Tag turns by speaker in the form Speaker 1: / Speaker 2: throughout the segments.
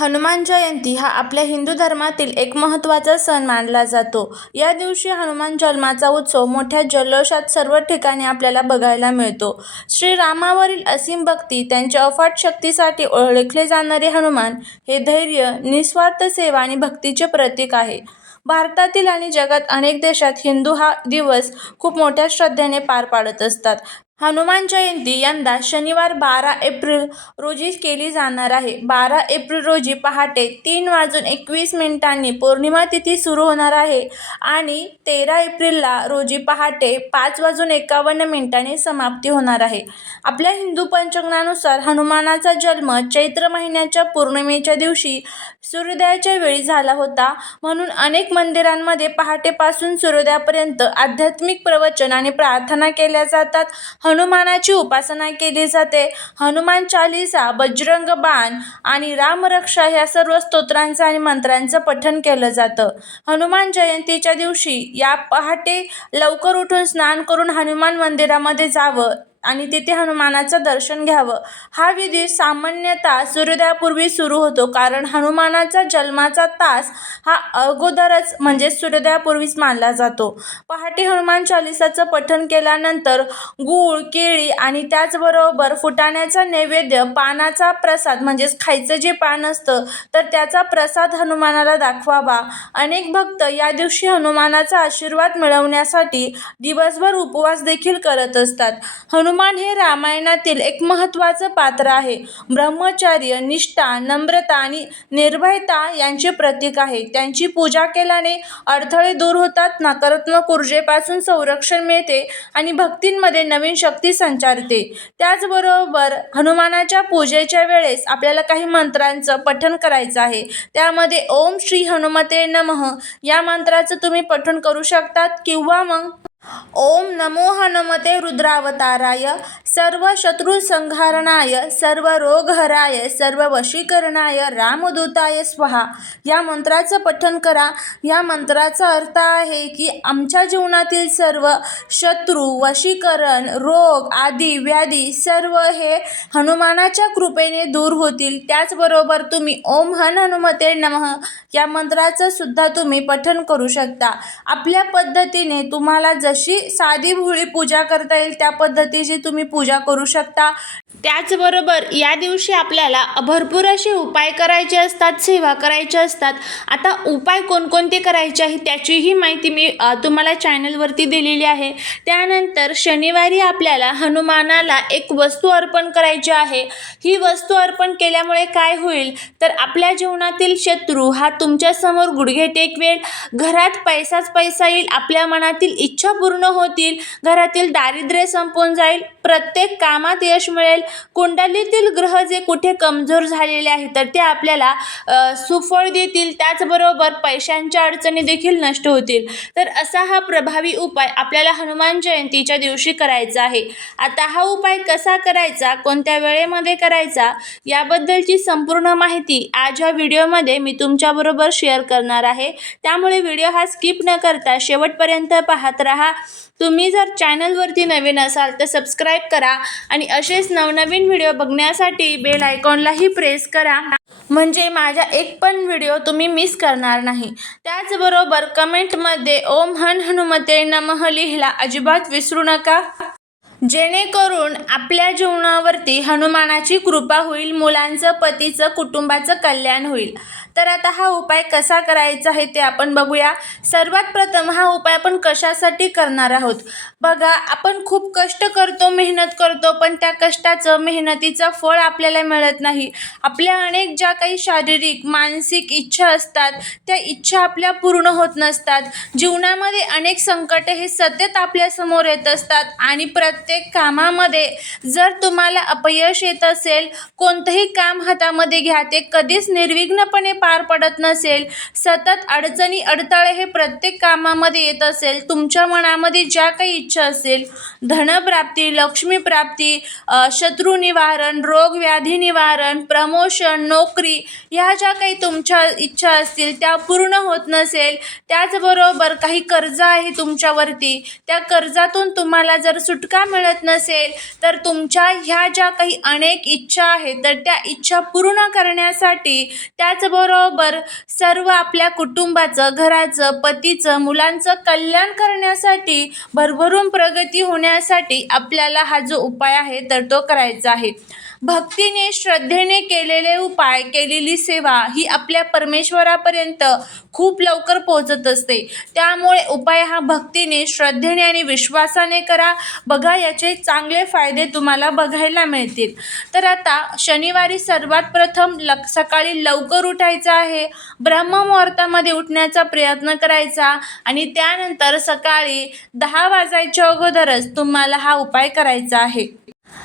Speaker 1: हनुमान जयंती हा आपल्या हिंदू धर्मातील एक महत्त्वाचा सण मानला जातो. या दिवशी हनुमान जन्माचा उत्सव मोठ्या जल्लोषात सर्व ठिकाणी आपल्याला बघायला मिळतो. श्रीरामावरील असीम भक्ती, त्यांच्या अफाट शक्तीसाठी ओळखले जाणारे हनुमान हे धैर्य, निस्वार्थ सेवा आणि भक्तीचे प्रतीक आहे. भारतातील आणि जगात अनेक देशात हिंदू हा दिवस खूप मोठ्या श्रद्धेने पार पाडत असतात. हनुमान जयंती यंदा शनिवार बारा एप्रिल रोजी केली जाणार आहे. बारा एप्रिल रोजी पहाटे तीन वाजून एकवीस मिनिटांनी पौर्णिमा तिथी सुरू होणार आहे आणि तेरा एप्रिलला रोजी पहाटे पाच वाजून एकावन्न मिनिटांनी समाप्ती होणार आहे. आपल्या हिंदू पंचांगानुसार हनुमानाचा जन्म चैत्र महिन्याच्या पौर्णिमेच्या दिवशी सूर्योदयाच्या वेळी झाला होता. म्हणून अनेक मंदिरांमध्ये पहाटेपासून सूर्योदयापर्यंत आध्यात्मिक प्रवचन आणि प्रार्थना केल्या जातात. हनुमानाची उपासना केली जाते. हनुमान चालिसा बजरंग बाण आणि रामरक्षा ह्या सर्व स्तोत्रांचं आणि मंत्रांचं पठण केलं जातं. हनुमान जयंतीच्या दिवशी या पहाटे लवकर उठून स्नान करून हनुमान मंदिरामध्ये जावं आणि तिथे हनुमानाचं दर्शन घ्यावं. हा विधी सामान्यतः सूर्योदयापूर्वी सुरू होतो कारण हनुमानाचा जन्माचा तास हा अगोदरच म्हणजेच सूर्योदयापूर्वीच मानला जातो. पहाटे हनुमान चालिसाचं पठण केल्यानंतर गूळ, केळी आणि त्याचबरोबर फुटाण्याचा नैवेद्य, पानाचा प्रसाद म्हणजेच खायचं जे पान असतं तर त्याचा प्रसाद हनुमानाला दाखवावा. अनेक भक्त या दिवशी हनुमानाचा आशीर्वाद मिळवण्यासाठी दिवसभर उपवास देखील करत असतात. हनु हनुमान हे रामायणातील एक महत्त्वाचं पात्र आहे. ब्रह्मचर्य, निष्ठा, नम्रता आणि निर्भयता यांचे प्रतीक आहे. त्यांची पूजा केल्याने अडथळे दूर होतात, नकारात्मक ऊर्जेपासून संरक्षण मिळते आणि भक्तींमध्ये नवीन शक्ती संचारते. त्याचबरोबर हनुमानाच्या पूजेच्या वेळेस आपल्याला काही मंत्रांचं पठण करायचं आहे. त्यामध्ये ओम श्री हनुमते नमः या मंत्राचं तुम्ही पठण करू शकतात किंवा मग ओम नमो हनुमते रुद्रावताराय सर्व शत्रुसंहारणाय सर्व रोगहराय सर्व वशीकरणाय रामदूताय स्वाहा या मंत्राचं पठण करा. या मंत्राचा अर्थ आहे की आमच्या जीवनातील सर्व शत्रू, वशीकरण, रोग आदी व्याधी सर्व हे हनुमानाच्या कृपेने दूर होतील. त्याचबरोबर तुम्ही ओम हन हनुमते नमः या मंत्राचं सुद्धा तुम्ही पठण करू शकता. आपल्या पद्धतीने तुम्हाला जशी साधी भोळी पूजा करता येईल त्या पद्धतीची तुम्ही पूजा करू शकता. त्याचबरोबर या दिवशी आपल्याला भरपूर असे उपाय करायचे असतात, सेवा करायच्या असतात. आता उपाय कोणकोणते करायचे आहे त्याचीही माहिती मी तुम्हाला चॅनलवरती दिलेली आहे. त्यानंतर शनिवारी आपल्याला हनुमानाला एक वस्तू अर्पण करायची आहे. ही वस्तू अर्पण केल्यामुळे काय होईल तर आपल्या जीवनातील शत्रू हा तुमच्यासमोर गुडघे टेकवेल, घरात पैसाच पैसा येईल, आपल्या मनातील इच्छा पूर्ण होतील, घरातील दारिद्र्य संपून जाईल, प्रत्येक कामात यश मिळेल, कुंडलीतील ग्रह जे कुठे कमजोर झालेले आहेत तर ते आपल्याला सुफळ देतील. त्याचबरोबर पैशांच्या अडचणी देखील नष्ट होतील. तर असा हा प्रभावी उपाय आपल्याला हनुमान जयंतीच्या दिवशी करायचा आहे. आता हा उपाय कसा करायचा, कोणत्या वेळेमध्ये करायचा याबद्दलची संपूर्ण माहिती आज या व्हिडिओमध्ये मी तुमच्याबरोबर शेअर करणार आहे. त्यामुळे व्हिडिओ हा स्किप न करता शेवटपर्यंत पाहत राहा. तुम्ही जर चॅनलवरती नवीन असाल तर सबस्क्राईब करा आणि असेच नवनवीन नवीन व्हिडिओ बघण्यासाठी बेल आयकॉनलाही प्रेस करा. म्हणजे माझा एक पण व्हिडिओ तुम्ही मिस करणार नाही. त्याचबरोबर कमेंटमध्ये ओम हन हनुमते नमः लिहिला अजिबात विसरू नका. जेणेकरून आपल्या जीवनावरती हनुमानाची कृपा होईल, मुलांचं, पतीचं, कुटुंबाचं कल्याण होईल. तर आता हा उपाय कसा करायचा आहे ते आपण बघूया. सर्वात प्रथम हा उपाय आपण कशासाठी करणार आहोत? बघा आपण खूप कष्ट करतो, मेहनत करतो पण त्या कष्टाचं, मेहनतीचं फळ आपल्याला मिळत नाही. आपल्या अनेक ज्या काही शारीरिक, मानसिक इच्छा असतात त्या इच्छा आपल्या पूर्ण होत नसतात. जीवनामध्ये अनेक संकटे हे सतत आपल्यासमोर येत असतात आणि प्रत्येक कामामध्ये जर तुम्हाला अपयश येत असेल, कोणतंही काम हातामध्ये घ्या ते कधीच निर्विघ्नपणे पार पडत नसेल, सतत अडचणी, अडथळे हे प्रत्येक कामामध्ये येत असेल, तुमच्या मनामध्ये ज्या काही इच्छा असेल, धनप्राप्ती, लक्ष्मीप्राप्ती, शत्रू निवारण, रोगव्याधी निवारण, प्रमोशन, नोकरी ह्या ज्या काही तुमच्या इच्छा असतील त्या पूर्ण होत नसेल, त्याचबरोबर काही कर्ज आहे तुमच्यावरती, त्या कर्जातून तुम्हाला जर सुटका मिळत नसेल तर तुमच्या ह्या ज्या काही अनेक इच्छा आहेत तर त्या इच्छा पूर्ण करण्यासाठी त्याचबरोबर सर्व आपल्या कुटुंबाचं घराचं पतीचं मुलांचं कल्याण करण्यासाठी भरभरून प्रगती होण्यासाठी आपल्याला हा जो उपाय आहे तर तो करायचा आहे. भक्तीने श्रद्धेने केलेले उपाय केलेली सेवा ही आपल्या परमेश्वरापर्यंत खूप लवकर पोहोचत असते. त्यामुळे उपाय हा भक्तीने श्रद्धेने आणि विश्वासाने करा. बघा याचे चांगले फायदे तुम्हाला बघायला मिळतील. तर आता शनिवारी सर्वात प्रथम लक सकाळी लवकर उठायचं आहे. ब्रह्ममुहूर्तामध्ये उठण्याचा प्रयत्न करायचा आणि त्यानंतर सकाळी दहा वाजायच्या अगोदरच तुम्हाला हा उपाय करायचा आहे.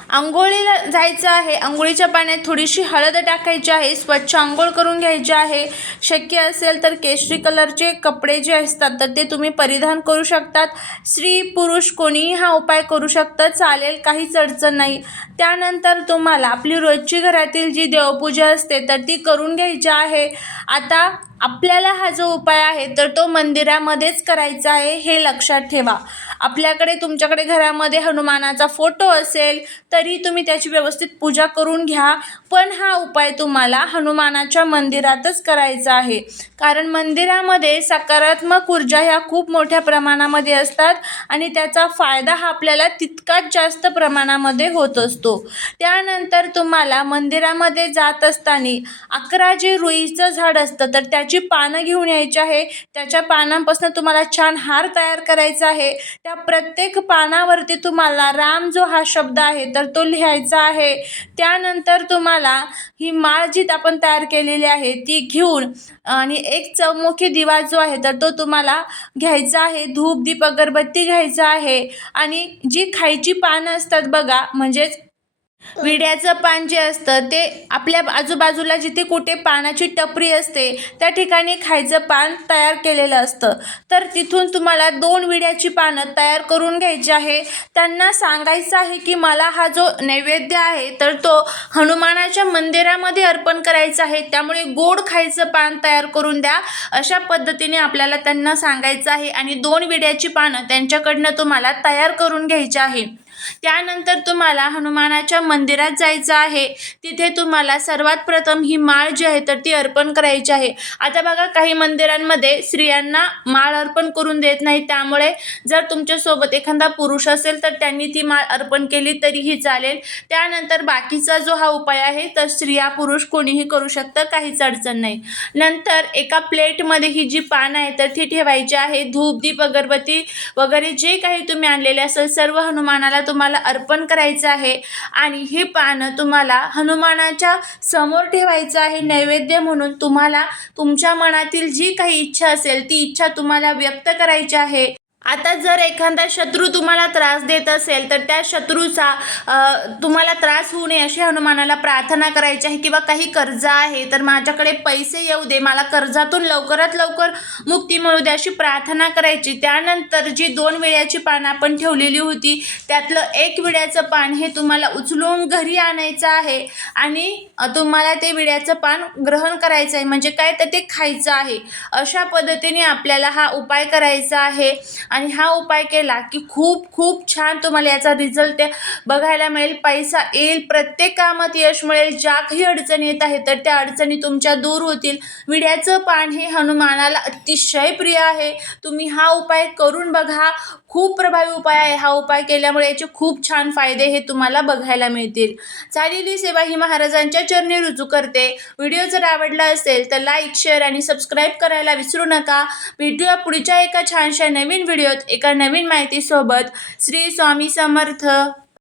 Speaker 1: आंघोळीला जायचं आहे. आंघोळीच्या पाण्यात थोडीशी हळद टाकायची आहे. स्वच्छ आंघोळ करून घ्यायची आहे. शक्य असेल तर केशरी कलरचे कपडे जे असतात तर ते तुम्ही परिधान करू शकतात. स्त्री पुरुष कोणीही हा उपाय करू शकतं. चालेल काहीच अडचण नाही. त्यानंतर तुम्हाला आपली रोजची घरातील जी देवपूजा असते तर ती करून घ्यायची आहे. आता आपल्याला हा जो उपाय आहे तर तो मंदिरामध्येच करायचा आहे हे लक्षात ठेवा. आपल्याकडे तुमच्याकडे घरामध्ये हनुमानाचा फोटो असेल तरी तुम्ही त्याची व्यवस्थित पूजा करून घ्या. पण हा उपाय तुम्हाला हनुमानाच्या मंदिरातच करायचा आहे. कारण मंदिरामध्ये सकारात्मक ऊर्जा ह्या खूप मोठ्या प्रमाणामध्ये असतात आणि त्याचा फायदा हा आपल्याला तितकाच जास्त प्रमाणामध्ये होत असतो. त्यानंतर तुम्हाला मंदिरामध्ये जात असताना अकरा जे रुईचं झाड असतं तर त्याची पानं घेऊन यायची आहे. त्याच्या पानांपासून तुम्हाला छान हार तयार करायचा आहे. त्या प्रत्येक पानावरती तुम्हाला राम जो हा शब्द आहे तर तो लिहायचा आहे. त्यानंतर तुम्हाला ही माळ जी आपण तयार केलेली आहे ती घेऊन आणि एक चौमुखी दिवा जो आहे तर तो तुम्हाला घ्यायचा आहे. धूप दीप अगरबत्ती घ्यायचा आहे. आणि जी खायची पानं असतात बघा म्हणजेच विड्याचं पान जे असतं ते आपल्या आजूबाजूला जिथे कुठे पानाची टपरी असते त्या ठिकाणी खायचं पान तयार केलेलं असतं. तर तिथून तुम्हाला दोन विड्याची पानं तयार करून घ्यायची आहे. त्यांना सांगायचं आहे की मला हा जो नैवेद्य आहे तर तो हनुमानाच्या मंदिरामध्ये अर्पण करायचा आहे. त्यामुळे गोड खायचं पान तयार करून द्या अशा पद्धतीने आपल्याला त्यांना सांगायचं आहे. आणि दोन विड्याची पानं त्यांच्याकडनं तुम्हाला तयार करून घ्यायची आहे. त्यानंतर तुम्हाला हनुमानाच्या मंदिरात जायचं आहे. तिथे तुम्हाला सर्वात प्रथम ही माळ जी आहे तर ती अर्पण करायची आहे. आता बघा काही मंदिरांमध्ये स्त्रियांना माळ अर्पण करून देत नाही. त्यामुळे जर तुमच्यासोबत एखादा पुरुष असेल तर त्यांनी ती माळ अर्पण केली तरीही चालेल. त्यानंतर बाकीचा जो हा उपाय आहे तर स्त्रिया पुरुष कोणीही करू शकतं काहीच अडचण नाही. नंतर एका प्लेटमध्ये ही जी पानं आहे तर ती ठेवायची आहे. धूप दीप अगरबत्ती वगैरे जे काही तुम्ही आणलेले असेल सर्व हनुमानाला तुम्हाला अर्पण करायचं आहे. आणि हे पानं तुम्हाला हनुमानाच्या समोर ठेवायचं आहे नैवेद्य म्हणून. तुम्हाला तुमच्या मनातील जी काही इच्छा असेल ती इच्छा तुम्हाला व्यक्त करायची आहे. आता जर एखादा शत्रू तुम्हाला त्रास देत असेल तर त्या शत्रूचा तुम्हाला त्रास होऊ नये अशी हनुमानाला प्रार्थना करायची आहे किंवा काही कर्ज आहे तर माझ्याकडे पैसे येऊ दे मला कर्जातून लवकरात लवकर मुक्ती मिळू दे अशी प्रार्थना करायची. त्यानंतर जी दोन विड्याची पानं आपण ठेवलेली होती त्यातलं एक विड्याचं पान हे तुम्हाला उचलून घरी आणायचं आहे आणि तुम्हाला ते विड्याचं पान ग्रहण करायचं आहे. म्हणजे काय तर ते खायचं आहे. अशा पद्धतीने आपल्याला हा उपाय करायचा आहे. आणि हा उपाय केला की खूप खूप छान तुम्हाला याचा रिझल्ट बघायला मिळेल. पैसा येईल प्रत्येक कामात यश मिळेल. ज्या काही अडचणी येत आहेत तर त्या अडचणी तुमच्या दूर होतील. विड्याचं पान हे हनुमानाला अतिशय प्रिय आहे. तुम्ही हा उपाय करून बघा. खूप प्रभावी उपाय आहे. हा उपाय केल्यामुळे याचे खूप छान फायदे हे तुम्हाला बघायला मिळतील. झालेली सेवा ही महाराजांच्या चरणी रुजू करते. व्हिडिओ जर आवडला असेल तर लाईक शेअर आणि सबस्क्राईब करायला विसरू नका. भेटूया पुढच्या एका छानशा नवीन व्हिडिओत एका नवीन माहितीसोबत. श्री स्वामी समर्थ.